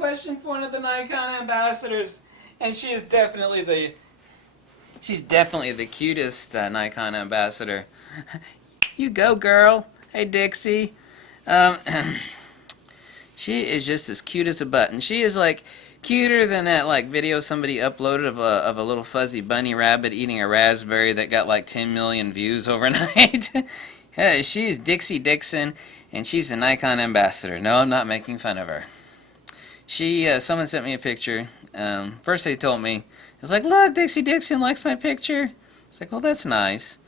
question for one of the Nikon ambassadors, and she's definitely the cutest Nikon ambassador. You go, girl. Hey, Dixie. Um, she is just as cute as a button. She is like cuter than that like video somebody uploaded of a little fuzzy bunny rabbit eating a raspberry that got like 10 million views overnight. She's Dixie Dixon, and she's the Nikon ambassador. No, I'm not making fun of her. Someone sent me a picture. First they told me, it was like, look, Dixie Dixon likes my picture. It's like, well, that's nice.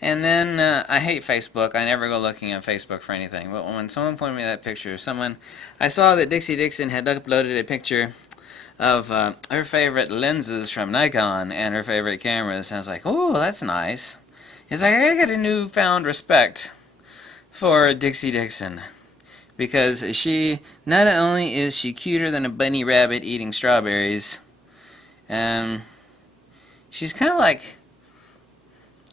And then I hate Facebook. I never go looking at Facebook for anything. But when someone pointed me that picture, I saw that Dixie Dixon had uploaded a picture of her favorite lenses from Nikon and her favorite cameras. And I was like, oh, that's nice. It's like, I got a newfound respect for Dixie Dixon. Because not only is she cuter than a bunny rabbit eating strawberries, she's kind of like,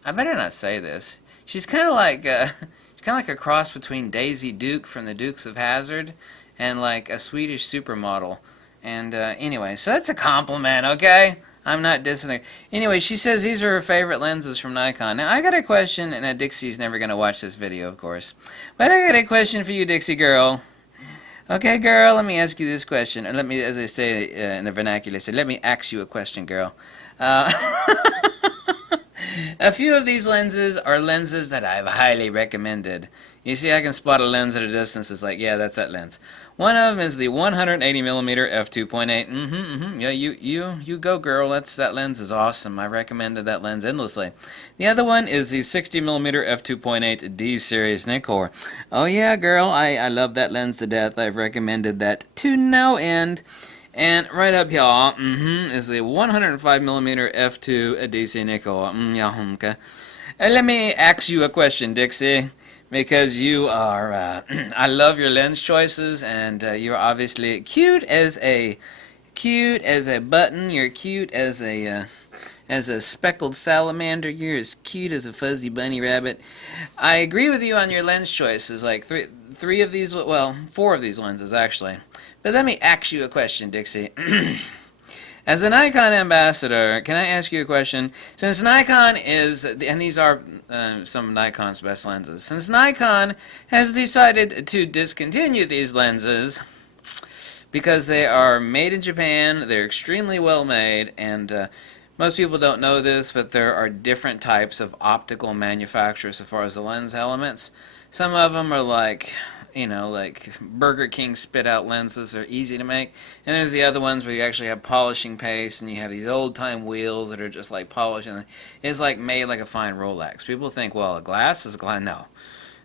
I better not say this. She's kind of like a cross between Daisy Duke from the Dukes of Hazzard and like a Swedish supermodel. And anyway, so that's a compliment, okay? I'm not dissing her. Anyway, she says these are her favorite lenses from Nikon. Now, I got a question, and Dixie's never going to watch this video, of course. But I got a question for you, Dixie girl. Okay, girl, let me ask you this question. And let me, as I say in the vernacular, say, let me ask you a question, girl. A few of these lenses are lenses that I've highly recommended. You see, I can spot a lens at a distance. It's like, yeah, that's that lens. One of them is the 180mm f2.8. Yeah, you go, girl. That lens is awesome. I recommended that lens endlessly. The other one is the 60mm f2.8 D series Nikkor. Oh yeah, girl, I love that lens to death. I've recommended that to no end. And right up here, is the 105mm f2 DC Nikkor. Yeah, okay. Let me ask you a question, Dixie, because you are, I love your lens choices, and you're obviously cute as a button. You're cute as a speckled salamander. You're as cute as a fuzzy bunny rabbit. I agree with you on your lens choices. Like three of these, well, 4 of these lenses actually. But let me ask you a question, Dixie. As a Nikon ambassador, can I ask you a question? Since Nikon is, and these are some of Nikon's best lenses, since Nikon has decided to discontinue these lenses because they are made in Japan, they're extremely well made, and most people don't know this, but there are different types of optical manufacturers as far as the lens elements. Some of them are like, you know, like Burger King spit out lenses are easy to make, and there's the other ones where you actually have polishing paste and you have these old time wheels that are just like polished, and it's like made like a fine Rolex. People think, well, a glass is a glass. No.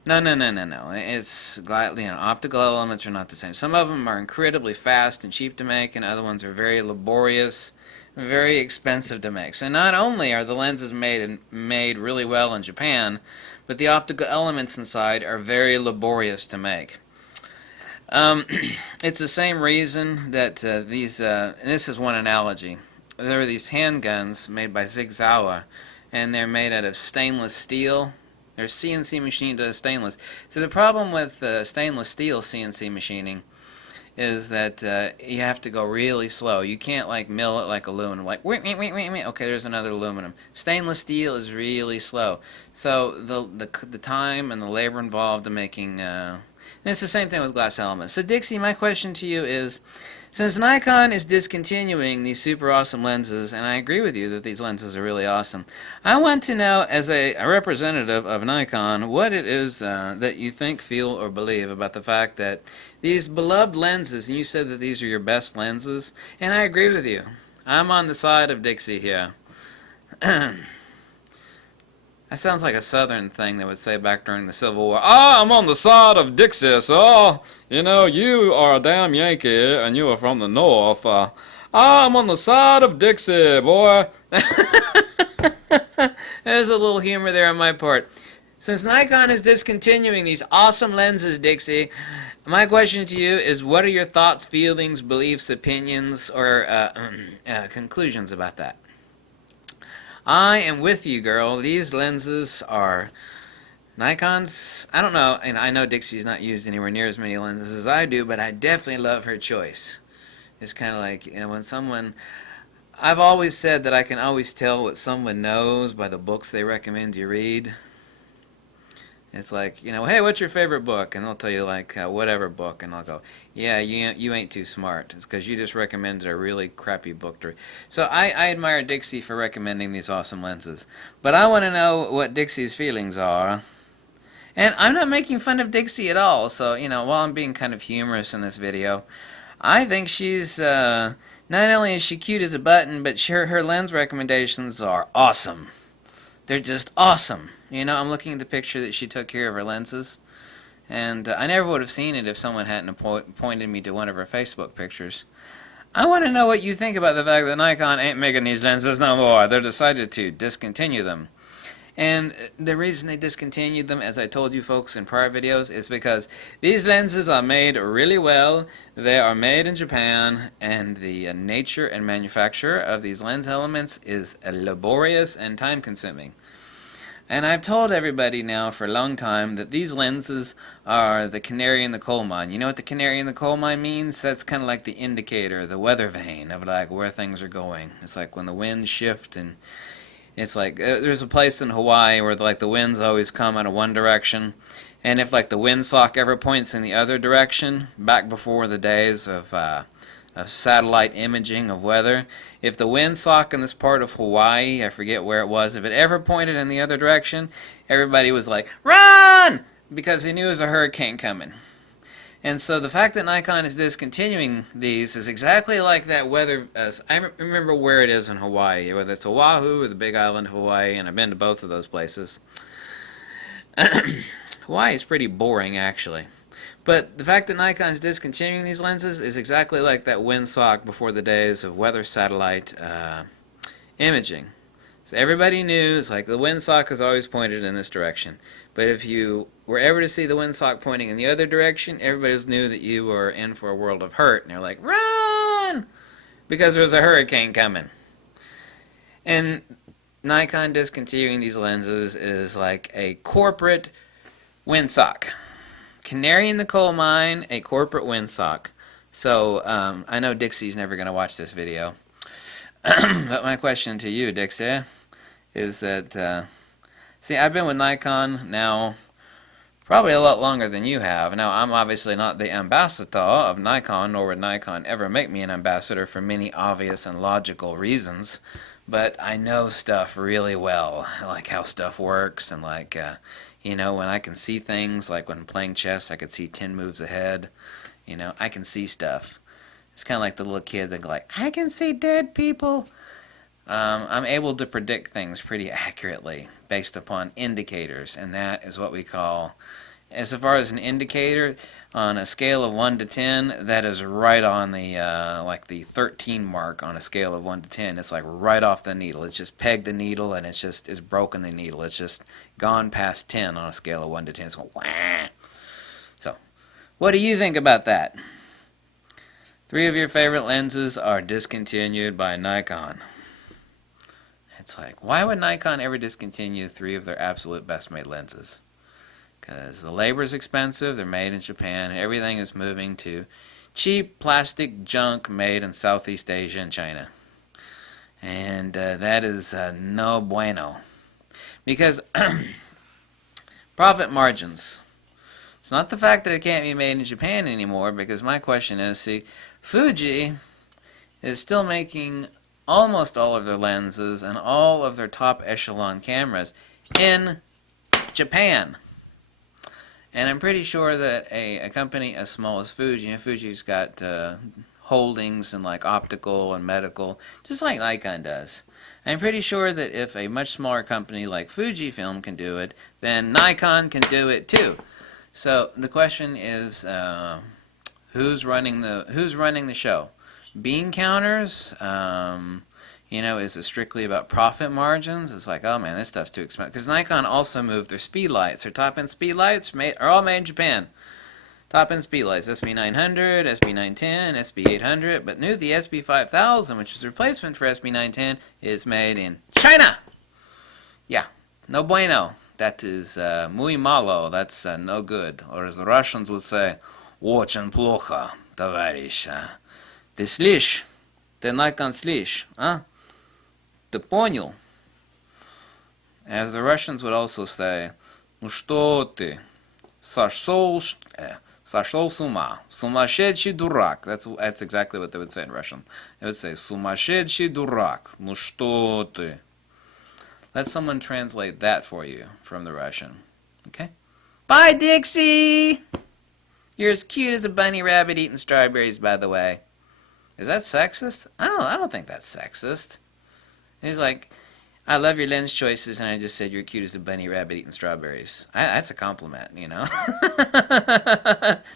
It's, you know, optical elements are not the same. Some of them are incredibly fast and cheap to make, and other ones are very laborious, very expensive to make. So not only are the lenses made really well in Japan, but the optical elements inside are very laborious to make. It's the same reason that and this is one analogy. There are these handguns made by Sig Sauer, and they're made out of stainless steel. They're CNC machined out of stainless. So the problem with stainless steel CNC machining is that you have to go really slow. You can't like mill it like aluminum, like wait, okay, there's another aluminum. Stainless steel is really slow, so the time and the labor involved in making and it's the same thing with glass elements. So Dixie, my question to you is, since Nikon is discontinuing these super awesome lenses, and I agree with you that these lenses are really awesome, I want to know, as a representative of Nikon, what it is that you think, feel, or believe about the fact that these beloved lenses, and you said that these are your best lenses, and I agree with you. I'm on the side of Dixie here. That sounds like a Southern thing they would say back during the Civil War. I'm on the side of Dixie, so, you know, you are a damn Yankee, and you are from the North. I'm on the side of Dixie, boy. There's a little humor there on my part. Since Nikon is discontinuing these awesome lenses, Dixie, my question to you is, what are your thoughts, feelings, beliefs, opinions, or conclusions about that? I am with you, girl. These lenses are Nikon's. I don't know, and I know Dixie's not used anywhere near as many lenses as I do, but I definitely love her choice. It's kind of like, when someone, I've always said that I can always tell what someone knows by the books they recommend you read. It's like, hey, what's your favorite book? And they'll tell you, like, whatever book. And I'll go, yeah, you ain't too smart. It's because you just recommended a really crappy book to read. So I admire Dixie for recommending these awesome lenses. But I want to know what Dixie's feelings are. And I'm not making fun of Dixie at all. So, while I'm being kind of humorous in this video, I think she's, not only is she cute as a button, but her lens recommendations are awesome. They're just awesome. I'm looking at the picture that she took here of her lenses, and I never would have seen it if someone hadn't pointed me to one of her Facebook pictures. I want to know what you think about the fact that Nikon ain't making these lenses no more. They're decided to discontinue them. And the reason they discontinued them, as I told you folks in prior videos, is because these lenses are made really well. They are made in Japan, and the nature and manufacture of these lens elements is laborious and time-consuming. And I've told everybody now for a long time that these lenses are the canary in the coal mine. You know what the canary in the coal mine means? That's kind of like the indicator, the weather vane of like where things are going. It's like when the winds shift, and it's like there's a place in Hawaii where like the winds always come out of one direction, and if like the windsock ever points in the other direction, back before the days of satellite imaging of weather, if the windsock in this part of Hawaii, I forget where it was, if it ever pointed in the other direction, everybody was like, run! Because they knew there was a hurricane coming. And so the fact that Nikon is discontinuing these is exactly like that weather. I remember where it is in Hawaii, whether it's Oahu or the big island of Hawaii, and I've been to both of those places. Hawaii is pretty boring, actually. But the fact that Nikon is discontinuing these lenses is exactly like that windsock before the days of weather satellite imaging. So everybody knew, it's like the windsock is always pointed in this direction. But if you were ever to see the windsock pointing in the other direction, everybody knew that you were in for a world of hurt. And they're like, run! Because there was a hurricane coming. And Nikon discontinuing these lenses is like a corporate windsock. Canary in the coal mine, a corporate windsock. So, I know Dixie's never going to watch this video. But my question to you, Dixie, is that, see, I've been with Nikon now probably a lot longer than you have. Now, I'm obviously not the ambassador of Nikon, nor would Nikon ever make me an ambassador for many obvious and logical reasons. But I know stuff really well, like how stuff works, and like, when I can see things, like when playing chess, I could see 10 moves ahead. I can see stuff. It's kind of like the little kid that go like, I can see dead people. I'm able to predict things pretty accurately based upon indicators, and that is what we call, as far as an indicator, on a scale of 1 to 10, that is right on the, like the 13 mark on a scale of 1 to 10. It's like right off the needle. It's just pegged the needle, and it's broken the needle. It's just gone past 10 on a scale of 1 to 10. It's going, wah! So, what do you think about that? 3 of your favorite lenses are discontinued by Nikon. It's like, why would Nikon ever discontinue 3 of their absolute best-made lenses? Because the labor is expensive, they're made in Japan, and everything is moving to cheap plastic junk made in Southeast Asia and China. And that is no bueno. Because profit margins. It's not the fact that it can't be made in Japan anymore, because my question is, see, Fuji is still making almost all of their lenses and all of their top echelon cameras in Japan. And I'm pretty sure that a company as small as Fuji, and Fuji's got holdings in like optical and medical, just like Nikon does. I'm pretty sure that if a much smaller company like Fujifilm can do it, then Nikon can do it too. So the question is, who's running the show? Bean counters? Is it strictly about profit margins? It's like, oh man, this stuff's too expensive. Because Nikon also moved their speed lights. Their top-end speed lights are all made in Japan. Top-end speed lights, SB900, SB910, SB800. But new, the SB5000, which is a replacement for SB910, is made in China! Yeah, no bueno. That is muy malo. That's no good. Or as the Russians would say, очень плохо, товарищ. Ты слышь? Ты Nikon слышь? А? Ты понял? As the Russians would also say, ну что ты? Сошел с ума. Сумасшедший дурак. That's exactly what they would say in Russian. They would say, сумасшедший дурак. Ну что ты? Let someone translate that for you from the Russian. Okay? Bye, Dixie! You're as cute as a bunny rabbit eating strawberries, by the way. Is that sexist? I don't think that's sexist. He's like, I love your lens choices, and I just said you're cute as a bunny rabbit eating strawberries. That's a compliment, you know?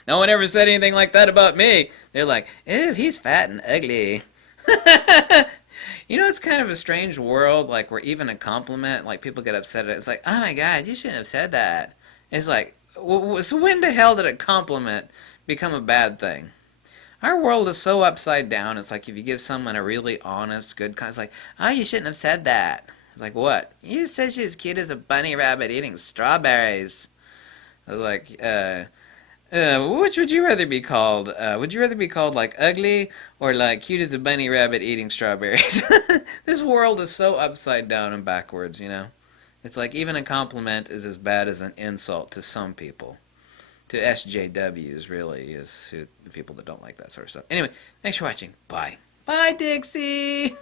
No one ever said anything like that about me. They're like, ew, he's fat and ugly. You know, it's kind of a strange world, like, where even a compliment, like, people get upset at it. It's like, oh my god, you shouldn't have said that. It's like, so when the hell did a compliment become a bad thing? Our world is so upside down. It's like if you give someone a really honest, good kind, it's like, oh, you shouldn't have said that. It's like, what? You said she's cute as a bunny rabbit eating strawberries. I was like, which would you rather be called? Would you rather be called like ugly or like cute as a bunny rabbit eating strawberries? This world is so upside down and backwards, you know? It's like even a compliment is as bad as an insult to some people. To SJWs, really, is the people that don't like that sort of stuff. Anyway, thanks for watching. Bye. Bye, Dixie!